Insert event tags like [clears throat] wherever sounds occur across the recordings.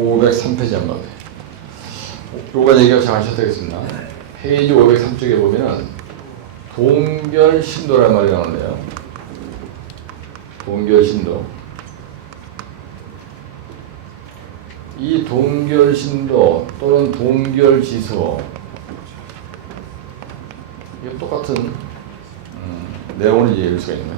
503페이지 한번 요거 얘기가 잘 하셔야. 페이지 503쪽에 보면은 동결 신도란 말이 나오는데요. 동결 신도. 이 동결 신도 또는 동결 지수 이게 똑같은 음, 내용을 이해할 수가 있네.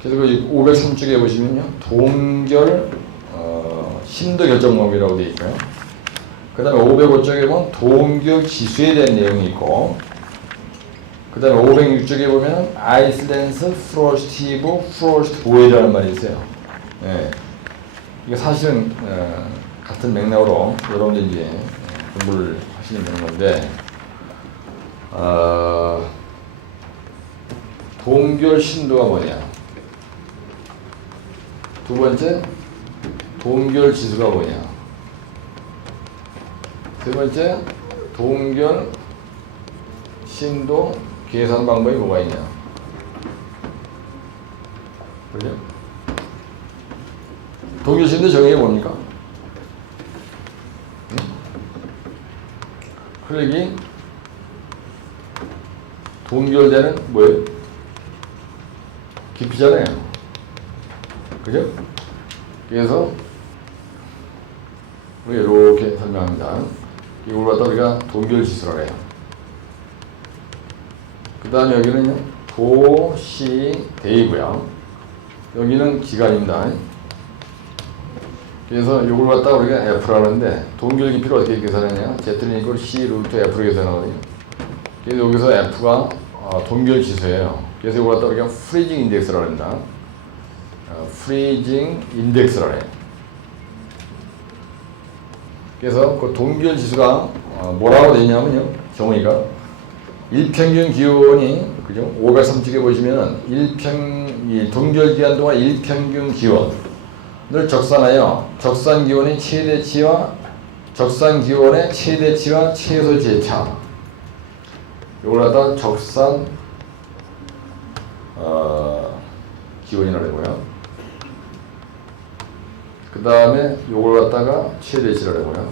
그래서 그 503쪽에 보시면요, 동결 어, 신도 결정법이라고 되어 있고요. 그 다음에 505쪽에 보면 동결 지수에 대한 내용이 있고, 그 다음에 506쪽에 보면 아이슬란스 프로스티브 프로스트 보이라는 말이 있어요. 예. 이게 사실은 어, 같은 맥락으로 여러분들이 이제 공부를 하시면 되는 건데, 어, 동결 신도가 뭐냐? 두 번째, 동결 지수가 뭐냐? 세 번째, 동결 신도 계산 방법이 뭐가 있냐? 그죠? 동결 신도 정의가 뭡니까? 응? 클릭이 동결되는 뭐예요? 깊이잖아요. 그죠? 그래서 이렇게 설명합니다. 이걸 갖다 우리가 동결지수라고 해요. 그 다음에 여기는요, 도시대이고요. 여기는 기간입니다. 그래서 이걸 갖다 우리가 F라는데 동결 깊이를 어떻게 계산하냐? Z는 이걸 C 루트 F로 계산하거든요. 그래서 여기서 F가 어, 동결 지수예요. 그래서 이걸 갖다 우리가 프리징 인덱스라고 합니다. 어, 프리징 인덱스라고 해요. 그래서 그 동결 지수가 어, 뭐라고 되냐면요. 정의가 일평균 기온이 그죠? 503쪽에 보시면은 일평 이 동결 기간 동안 일평균 기온을 적산하여 적산 기온의 최대치와 적산 기온의 최대치와 최소치의 차 이걸 갖다 적산 어, 기온이라고 하고요. 그 다음에 요걸 갖다가 최대치라고 하고요.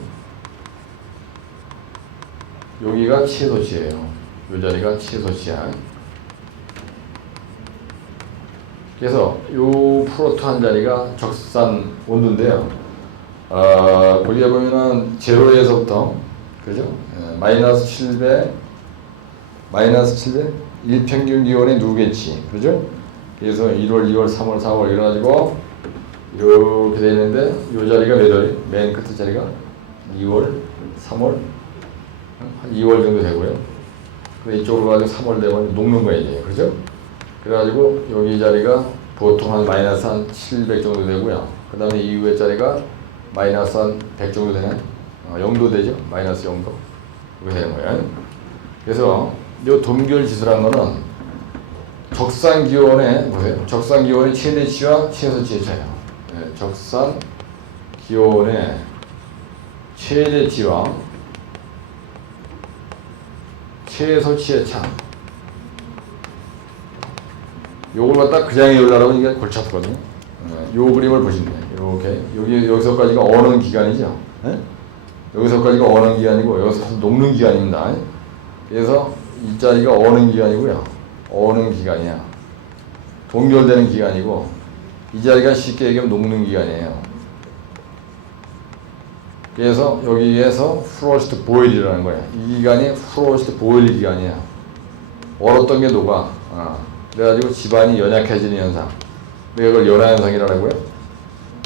여기가 최소치예요. 요 자리가 최소치야. 그래서 요 프로트 한 자리가 적산 온도인데요. 어, 거기에 보면은 제로에서부터 그죠? 예, 마이너스 700, 마이너스 700, 일평균 기온의 누겠지, 그죠? 그래서 1월, 2월, 3월, 4월 이래가지고 이렇게 되는데 요 자리가 몇 자리? 맨 끝에 자리가 2월, 3월, 한 2월 정도 되고요. 근데 이쪽으로 가지고 3월 되면 녹는 거예요, 이제. 그죠? 그래가지고 여기 자리가 보통 한 마이너스 한 700 정도 되고요. 그 다음에 이후의 자리가 마이너스 한 100 정도 되는, 어, 0도 되죠? 마이너스 0도. 이렇게 되는 거예요. 그래서 이 동결 지수라는 거는 적산 기온의, 보세요. 적산 기온의 최대치와 최소치의 차이요. 네, 적산 기온의 최대치와 최소치의 차. 요걸 갖다 그냥 열라라고 이게 골치 아프거든요. 어, 요 그림을 보시면 돼요. 이렇게 여기 여기서까지가 어는 기간이죠. 예? 여기서까지가 어는 기간이고 여기서 녹는 기간입니다. 그래서 이 자리가 어는 기간이고요. 어는 기간이야. 동결되는 기간이고 이 자리가 쉽게 얘기하면 녹는 기간이에요. 그래서 여기에서 프로스트 보일이라는 거예요. 이 기간이 프로스트 보일 기간이에요. 얼었던 게 녹아. 어. 그래가지고 집안이 연약해지는 현상. 왜 이걸 연화 현상이라고 하고요?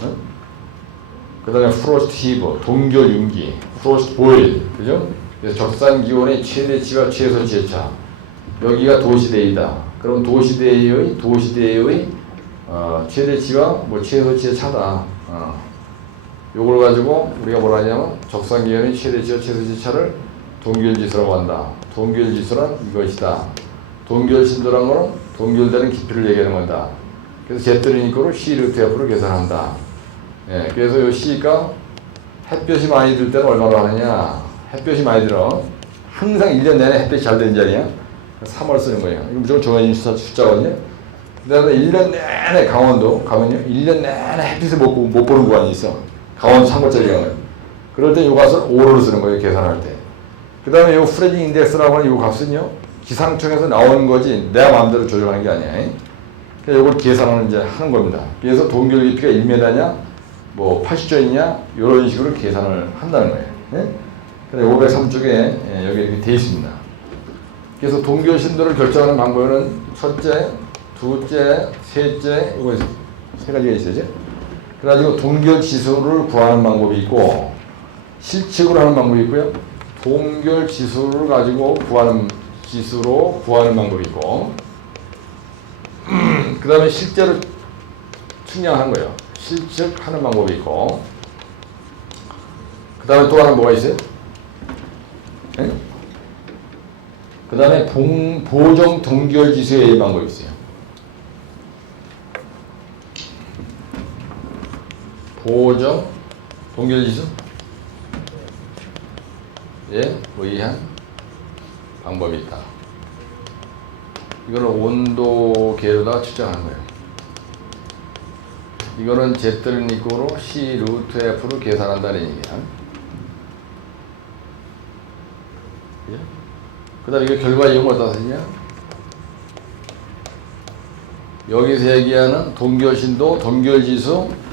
어? 그 다음에 프로스트 히브, 동결 윤기, 프로스트 보일, 그죠? 그래서 적산 기온의 최대 치와 최소치의 차. 여기가 도시대이다. 그럼 도시대의 도시대의 어, 최대치와 뭐 최소치의 차다. 어. 요걸 가지고 우리가 뭐라 하냐면 적산 기온의 최대치와 최소치의 차를 동결지수라고 한다. 동결지수란 이것이다. 동결신도란 거는 동결되는 깊이를 얘기하는 거다. 그래서 제트리니까로 C 루트 F로 계산한다. 예, 그래서 이 C가 햇볕이 많이 들 때는 얼마나 하느냐. 햇볕이 많이 들어. 항상 1년 내내 햇볕이 잘 되는 자리야. 3월 쓰는 거예요. 이거 무조건 정해진 숫자, 숫자거든요. 그 다음에 1년 내내 강원도 가면요. 1년 내내 햇빛을 못, 못 보는 구간이 있어. 가운데 참고짜리가 거예요. 그럴 때이 값을 5로 쓰는 거예요. 계산할 때. 그 다음에 이 프레징 인덱스라고 하는 이 값은요. 기상청에서 나오는 거지 내가 마음대로 조정하는 게 아니에요. 그러니까 이걸 계산하는 이제 하는 겁니다. 그래서 동결 깊이가 1m냐, 뭐 80전이냐 이런 식으로 계산을 한다는 거예요. 예? 그래서 503쪽에 예, 여기 이렇게 돼 있습니다. 그래서 동결 신도를 결정하는 방법은 첫째, 둘째, 셋째 이거 세 가지가 있어야죠. 그래가지고 동결 지수를 구하는 방법이 있고 실측으로 하는 방법이 있고요. 동결 지수를 가지고 구하는 지수로 구하는 방법이 있고 [clears throat] 그 다음에 실제로 측량하는 거예요. 실측하는 방법이 있고 그 다음에 또 하나 뭐가 있어요? 그 다음에 보정 동결 지수의 방법이 있어요. 보정 동결 지수 에 의한 방법이 있다. 이거는 온도 계로다 측정하는 거예요. 이거는 Z를 이꼬로 C 루트 F로 계산한다는 얘기야. 그죠? 그 다음에 이거 결과 이용 어디다 쓰냐? 여기서 얘기하는 동결신도, 동결지수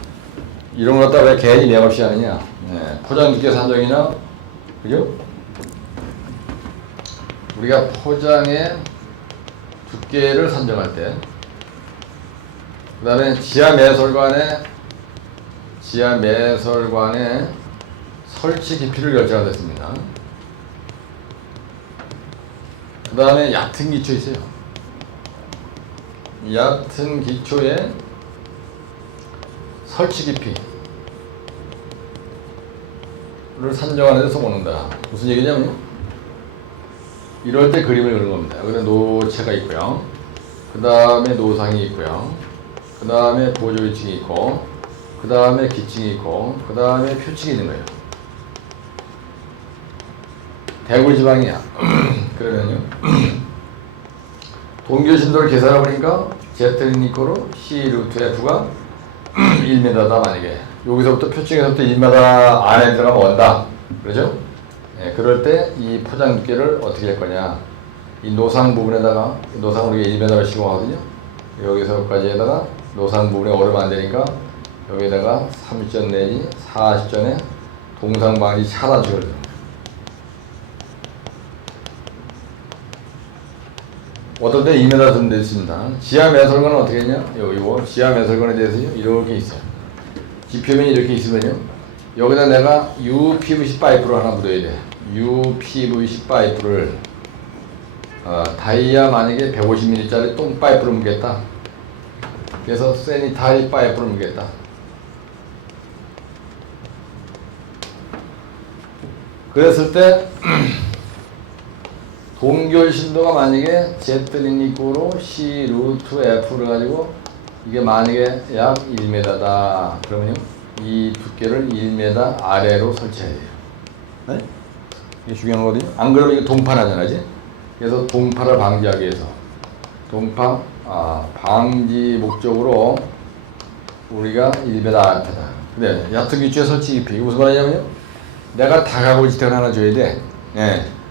이런 거 갖다 왜 괜히 내 없이 하느냐? 네. 포장 두께 산정이나 그죠? 우리가 포장의 두께를 산정할 때, 그 다음에 지하 매설관의 지하 매설관의 설치 깊이를 결정하겠습니다. 그 다음에 얕은 기초 있어요. 얕은 기초에 설치 깊이를 산정하는 데 써먹는다. 무슨 얘기냐면요. 이럴 때 그림을 그리는 겁니다. 여기는 노체가 있고요. 그 다음에 노상이 있고요. 그 다음에 보조 위층이 있고, 그 다음에 기층이 있고, 그 다음에 표층이 있는 거예요. 대구 지방이야. [clears throat] 그러면요. [clears throat] 동교 신도를 계산해보니까 Z는 이코로 C 루트 F가 1m다 만약에 여기서부터 표층에서부터 1m 안에 들어가면 원다. 그러죠? 예, 그럴 때 이 포장 두께를 어떻게 할 거냐. 이 노상 부분에다가 우리가 1m를 시공하거든요. 여기서까지에다가 노상 부분에 얼음 안 되니까 여기다가 30전 내지 40전에 동상 방지 차단식을 넣는 거예요. 어떤 때 2m 정도 됐습니다. 지하 매설관은 어떻게 했냐? 요, 요 지하 매설관에 대해서 이렇게 있어요. 지표면이 이렇게 있으면요. 여기다 내가 UPVC 파이프를 하나 묻어야 돼. UPVC 파이프를 어, 다이아 만약에 150mm짜리 똥 파이프를 묻겠다. 그래서 세니타리 파이프를 묻겠다. 그랬을 때 [clears throat] 동결 신도가 만약에 Z는 이꼬로 C 루트 F를 가지고 이게 만약에 약 1m다. 그러면요. 이 두께를 1m 아래로 설치해야 돼요. 네? 이게 중요한 거거든요. 안 그러면 이게 동파하잖아, 지 그래서 동파를 방지하기 위해서 동파 아, 방지 목적으로 우리가 1m 아래다. 근데 얕은 기초에 설치 깊이 이게 무슨 말이냐면요. 내가 다가구 지택을 하나 줘야 돼. 예.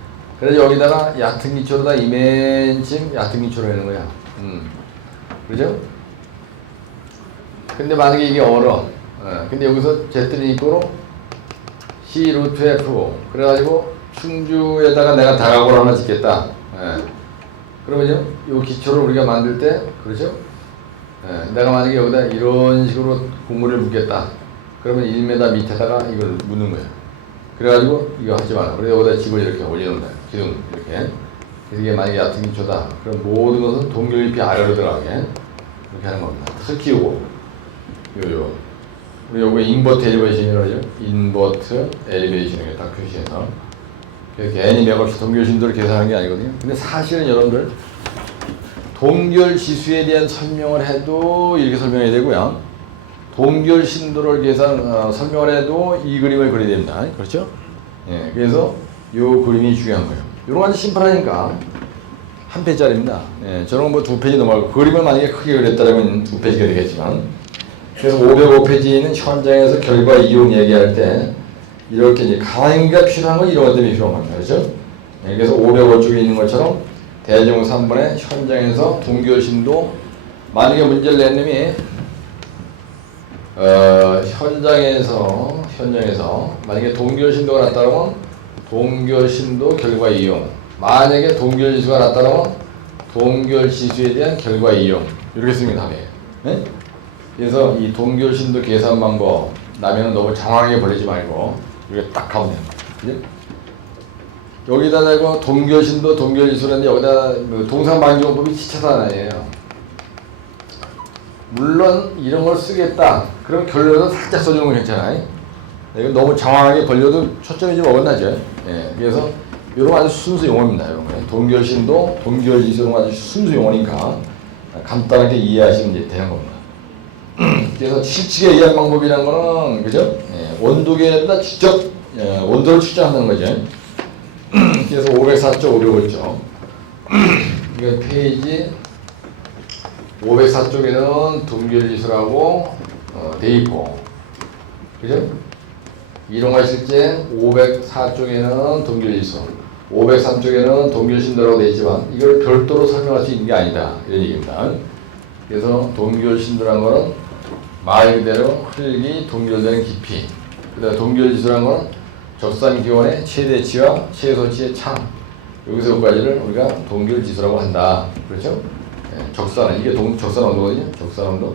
그래서 여기다가 얕은 기초로다 이맨쯤 얕은 기초로 하는 거야. 음. 그죠? 근데 만약에 이게 얼어. 예. 근데 여기서 Z는 이거로 C 루트 F. 그래가지고 충주에다가 내가 다각으로 하나 짓겠다. 예. 그러면요, 이 기초를 우리가 만들 때, 그러죠? 예. 내가 만약에 여기다 이런 식으로 고무를 묻겠다. 그러면 1m 밑에다가 이걸 묻는 거예요. 그래가지고 이거 하지 마라. 그래서 여기다 집을 이렇게 올려놓는다. 기둥 이렇게. 이게 만약에 얕은 기초다. 그럼 모든 것은 깊이 아래로 들어가게 이렇게 하는 겁니다. 특히 요거, 요요. 우리 요거 인버트 엘리베이션이라고 하죠. 인버트 엘리베이션을 딱 표시해서. 그래서 괜히 맥없이 동결 신도를 계산하는 게 아니거든요. 근데 사실은 여러분들 동결 지수에 대한 설명을 해도 이렇게 설명해야 되고요. 동결 신도를 계산 어, 설명을 해도 이 그림을 그려야 됩니다. 그렇죠? 예, 그래서 이 그림이 중요한 거예요. 이런 거 아주 심플하니까 한 페이지짜리입니다. 예, 저런 거뭐두 페이지 넘어가고 그림을 만약에 크게 그렸다면 두 페이지가 되겠지만 그래서 505페이지는 현장에서 결과 이용 얘기할 때 이렇게 이제 강의가 필요한 건 이런 것 때문에 필요한 겁니다. 그렇죠? 예, 그래서 505쪽에 있는 것처럼 대종 3번에 현장에서 동교신도 만약에 문제를 낸 놈이 어, 현장에서 현장에서 만약에 동결 신도가 났다면 동결신도 결과 이용 만약에 동결지수가 났다면 동결지수에 대한 결과 이용 이렇게 쓰면 답이에요. 네? 그래서 이 동결신도 계산 방법 나면은 너무 장황하게 벌리지 말고 이렇게 딱 가면. 그죠? 여기다 대고 동결신도 동결지수라는데 여기다 그 동상반지공법이 지차단이에요. 물론 이런 걸 쓰겠다. 그럼 결론은 살짝 써주는 건 괜찮아요. 네, 이거 너무 장황하게 걸려도 초점이 좀 어긋나죠. 예, 그래서 이런 거 아주 순수 용어입니다. 이런 거. 동결신도, 동결지수 이런 거 아주 순수 용어니까 간단하게 이해하시면 이제 되는 겁니다. [clears throat] 그래서 실측에 의한 방법이라는 거는 그죠? 예, 원도계에다 직접 예, 원도를 추정하는 거죠. [clears throat] 그래서 504쪽, 505쪽. [clears throat] 이거 페이지 504쪽에는 동결지수라고 어, 돼 있고, 그죠? 이동하실 때 504쪽에는 동결지수, 503쪽에는 동결신도라고 돼 있지만 이걸 별도로 설명할 수 있는 게 아니다 이런 얘기입니다. 그래서 동결신도란 거는 말 그대로 흙이 동결되는 깊이, 그다음 동결지수란 거는 적산 기원의 최대치와 최소치의 참 여기서까지를 우리가 동결지수라고 한다. 그렇죠? 예, 적산은 이게 동, 적산 온도거든요. 적산 온도.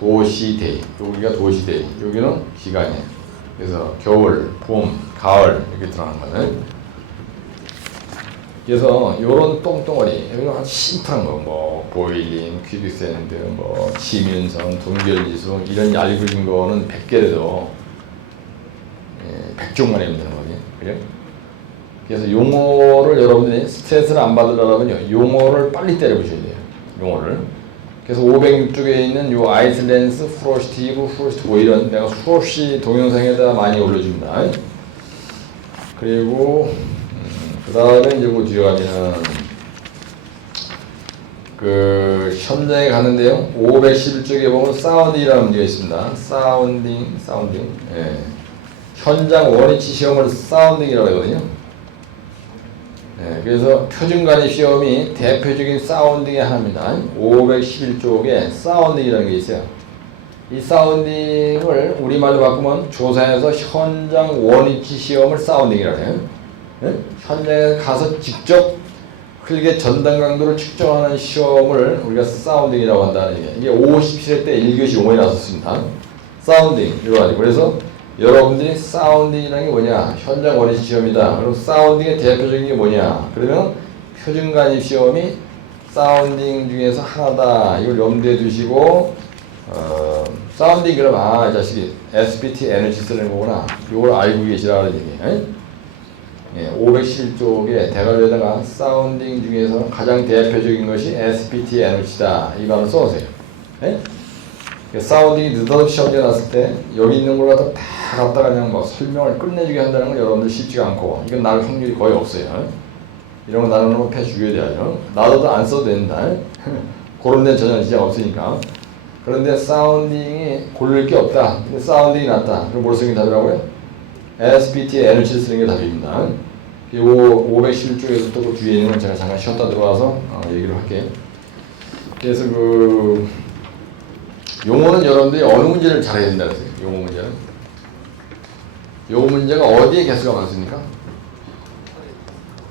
도시대 여기가 도시대 여기는 기간이에요. 그래서 겨울, 봄, 가을 이렇게 들어가는 거는. 그래서 요런 똥덩어리 이거 아주 심플한 거, 뭐 보일링, 퀴빅샌드, 뭐 지민선, 동결지수 이런 얇은 거는 100개라도 예, 100종만 하면 되는 거거든요. 그래? 그래서 용어를 여러분들이 스트레스를 안 받으려면 용어를 빨리 때려보셔야 돼요. 용어를. 그래서 506쪽에 있는 요 아이슬렌스, 프로스티브, 프로스트 뭐 이런 내가 수없이 동영상에다 많이 올려줍니다. 그리고 음, 그 다음에 이제 그 뒤에 가면은 그 현장에 가는데요. 511쪽에 보면 사운딩이라는 문제가 있습니다. 사운딩, 사운딩. 예. 현장 원위치 시험을 사운딩이라고 하거든요. 네, 그래서 표준관의 시험이 대표적인 사운딩의 하나입니다. 511쪽에 사운딩이라는 게 있어요. 이 사운딩을 우리말로 바꾸면 조사에서 현장 원위치 시험을 사운딩이라고 해요. 네? 현장에 가서 직접 흙의 전단 강도를 측정하는 시험을 우리가 사운딩이라고 한다는 얘기예요. 이게 57회 때 1교시 용어에 나왔습니다. 사운딩 이래가지고 그래서 여러분들이 사운딩이라는 게 뭐냐? 현장 원위치 시험이다. 그럼 사운딩의 대표적인 게 뭐냐? 그러면 표준관입 시험이 사운딩 중에서 하나다. 이걸 염두에 두시고 어, 사운딩 그럼 아, 이 자식이 SPT 에너지 쓰는 거구나. 이걸 알고 계시라는 얘기예요. 예, 511쪽에 대괄호에다가 사운딩 중에서 가장 대표적인 것이 SPT 에너지다. 이 말을 써오세요. 예? 사운딩이 느닷없이 시험에 났을 때 여기 있는 걸 갖다 다 갖다가 그냥 뭐 설명을 끝내주게 한다는 건 여러분들 쉽지가 않고 이건 날 확률이 거의 없어요. 이런 거 나는 놈 패주게 돼야죠. 나도 안 써도 된다. [laughs] 그런 데는 전혀 진짜 없으니까. 그런데 사운딩이 고를 게 없다. 근데 사운딩이 났다. 그럼 뭘 쓰는 게 답이라고요? SPT 에너지를 쓰는 게 답입니다. 요 511쪽에서 또 그 뒤에 있는 건 제가 잠깐 쉬었다 들어와서 어, 얘기를 할게요. 그래서 그 용어는 여러분들이 어느 문제를 잘해야 된다 그랬어요. 용어 문제는. 요 문제가 어디에 개수가 많습니까?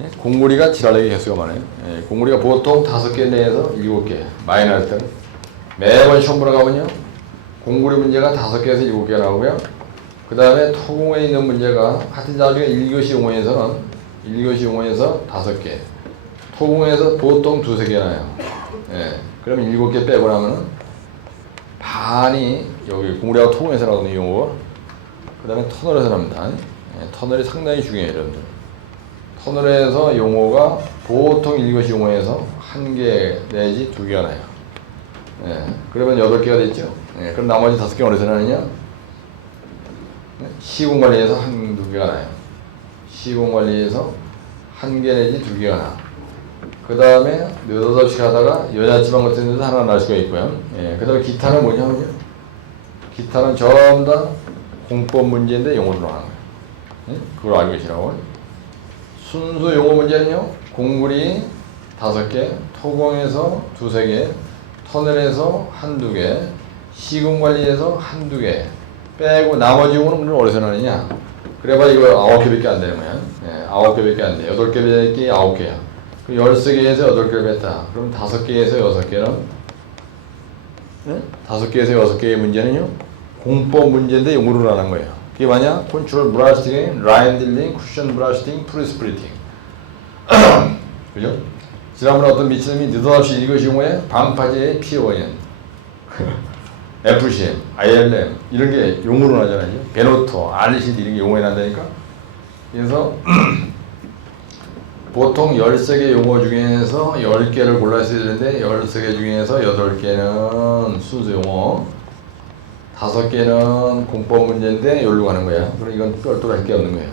예? 공구리가 지랄하게 개수가 많아요. 예, 공구리가 보통 다섯 개 내에서 일곱 개 나올 때는 매번 시험 보러 가면요. 공구리 문제가 다섯 개에서 일곱 개 나오고요. 그 다음에 토공에 있는 문제가 하여튼 나중에 1교시 용어에서는 1교시 용어에서 다섯 개 토공에서 보통 두세 개 나요. 예, 그러면 일곱 개 빼고 나면은 반이 여기 공구리하고 토공에서 나오는 용어가 그 다음에 터널에서 납니다. 예, 터널이 상당히 중요해요, 여러분들. 터널에서 용어가 보통 1교시 용어에서 한 개 내지 두 개가 나요. 예, 그러면 여덟 개가 됐죠. 예, 그럼 나머지 다섯 개가 어디서 나느냐? 네, 시공관리에서 한 두 개가 나요. 시공관리에서 한 개 내지 두 개가 나. 그 다음에 느닷없이 하다가 여자지방 같은 데서 하나 날 수가 있고요. 예, 그 다음에 기타는 뭐냐면요. 기타는 전부 다 공법 문제인데 영어로 하는 거예요. 응? 그걸 알고 계시라고. 순수 용어 문제는요. 공구리 다섯 개, 토공에서 두세 개, 터널에서 한두 개, 시공 관리에서 한두 개 빼고 나머지 용어는 그걸 어디서 나느냐? 그래봐 이거 아홉 개밖에 안 되는 거야. 예, 아홉 개밖에 안 돼. 여덟 개밖에 아홉 개야. 그 열세 개에서 여덟 개를 뺐다. 그럼 다섯 개에서 여섯 개는 예? 다섯 개에서 여섯 개의 문제는요. 공법 문제인데 용어로 하는 거예요. 그게 뭐냐? 컨트롤 브라스팅, 라인 딜링, 쿠션 브라스팅, 프리스프리팅. 그죠? 지난번에 어떤 미친놈이 느닷없이 이것이 용어에 반파제의 PON, [laughs] FCM, ILM 이런 게 용어로 나잖아요. 베노토, RCD 이런 게 용어에 난다니까. 그래서 [clears throat] 보통 13개 용어 중에서 10개를 골라야 되는데 13개 중에서 8개는 순수 용어 5개는 공법 문제인데 여기로 가는 거야. 그럼 이건 별도로 할 게 없는 거야.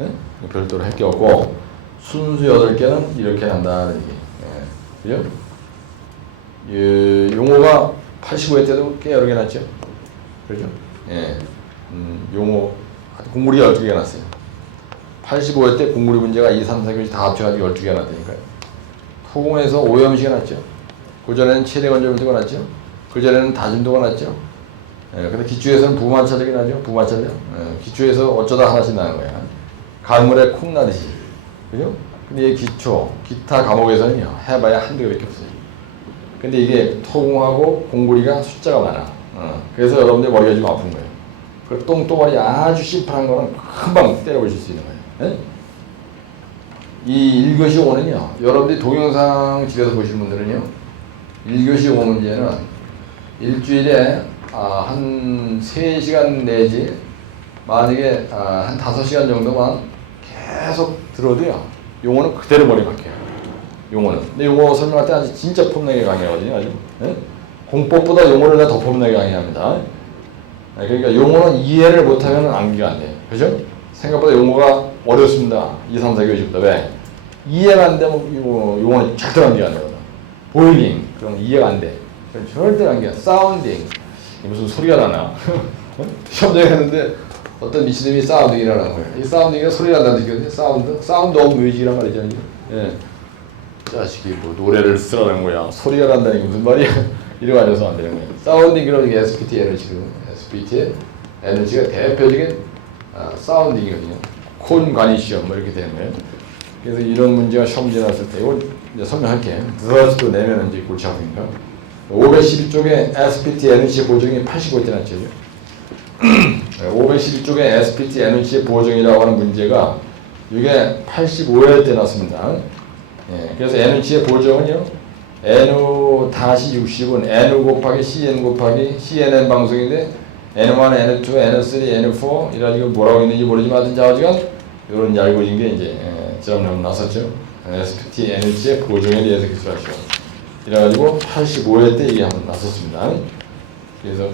예? 별도로 할 게 없고 순수 8개는 이렇게 한다는 얘기. 예. 그죠? 예, 용어가 85회 때도 꽤 여러 개 났죠. 그렇죠? 예. 음, 용어 공물이 12개가 났어요. 85회 때 공물이 문제가 2, 3, 4교시 다 합쳐가지고 12개가 났다니까요. 토공에서 오염시가 났죠. 그전에는 체내 건조물도가 났죠. 그전에는 다짐도가 났죠. 예, 근데 기초에서는 부마찰력이 나죠. 부마찰력. 예, 기초에서 어쩌다 하나씩 나는 거야. 강물에 콩 나듯이. 그죠? 근데 이 기초, 기타 과목에서는요, 해봐야 한두 개밖에 없어요. 근데 이게 토공하고 공구리가 숫자가 많아. 어, 그래서 여러분들 머리가 좀 아픈 거예요. 그 똥똥아리 아주 심플한 거는 금방 때려보실 수 있는 거예요. 예? 이 1교시 5는요, 여러분들이 동영상 집에서 보시는 분들은요, 1교시 5 문제는 일주일에 아, 한 3시간 내지 만약에 아, 한 5시간 정도만 계속 들어도요, 용어는 그대로 머리 박혀요. 용어는. 근데 용어 설명할 때 아주 진짜 폼나게 강의하거든요, 아주. 예? 공법보다 용어를 더 폼나게 강의합니다. 네, 그러니까 용어는 이해를 못하면 암기가 안 돼요. 그죠? 생각보다 용어가 어렵습니다. 2, 3, 4 교시보다. 왜? 이해가 안 되면 뭐 용어, 용어는 절대 암기가 안 되거든. 보일링, 그럼 이해가 안 돼. 그럼 절대 암기가 안 돼. 사운딩, 무슨 소리가 나나. [laughs] 어? 시험장에 했는데 어떤 미친놈이 사운딩이라는 거예요. 이 사운딩이 소리가 난다는 얘기거든요. 사운드? 사운드 오브 뮤직이란 말이죠. 예. 자식이 뭐 노래를 쓰라는 거야. 소리가 난다는 게 무슨 말이야. [laughs] 이러고 앉아서 안 되는 거예요. 사운딩 그런 게 SPT 에너지거든요. SPT 에너지가 대표적인 아, 사운딩이거든요. 콘 관이시험 뭐 이렇게 되는 거예요. 그래서 이런 문제가 시험지에 나왔을 때 이걸 이제 설명할게. 드라스도 내면 이제 골치 아프니까. 512쪽에 SPT 에너지 보정이 85대 났죠. 512쪽에 SPT 에너지 보정이라고 하는 문제가 이게 85회 때 났습니다. 예, 그래서 N치의 보정은요. N-60은 N 곱하기 CN 곱하기 CNN 방송인데 N1, N2, N3, N4 이래가지고 뭐라고 있는지 모르지만 하여튼 자어지간 이런 얇은 게 이제 예, 지난번에 나섰죠. SPT N치의 보정에 대해서 기술하시고 이래가지고 85회 때 이게 한번 나섰습니다. 그래서